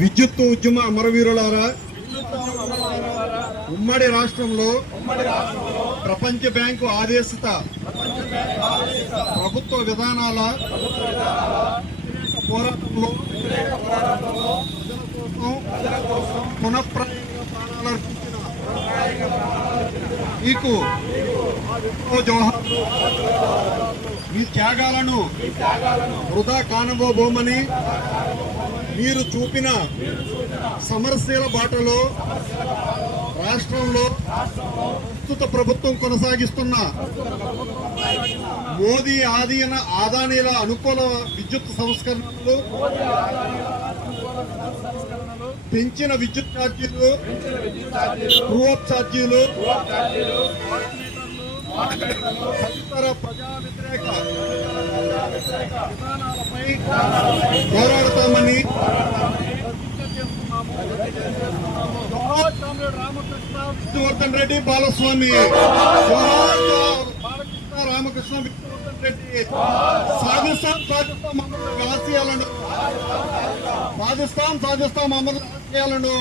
విద్యుత్ ఉద్యమ అమరవీరులారా, ఉమ్మడి రాష్ట్రంలో ప్రపంచ బ్యాంకు ఆదేశిత ప్రభుత్వ విధానాల పోరాటంలో ప్రజల కోసం పునఃప్రాయంగా ప్రాణాలర్పించిన మీకు జోహార్లు. మీ త్యాగాలను వృధా కానబోమని మీరు చూపిన సమరశీల బాటలో రాష్ట్రంలో ప్రస్తుత ప్రభుత్వం కొనసాగిస్తున్న మోదీ ఆదానీల అనుకూల విద్యుత్ సంస్కరణలు, పెంచిన విద్యుత్ ఛార్జీలు, ట్రూ-అప్ ఛార్జీలు, తదితర ప్రజా వ్యతిరేక విధానాలపై పోరాడతామని రామకృష్ణ విష్ణువర్ధన్ రెడ్డి బాలస్వామి, బాలకృష్ణ రామకృష్ణ విష్ణువర్ధన్ రెడ్డి. సాధిస్తాం అమరుల ఆశయాలను, సాధిస్తాం అమరుల ఆశయాలను.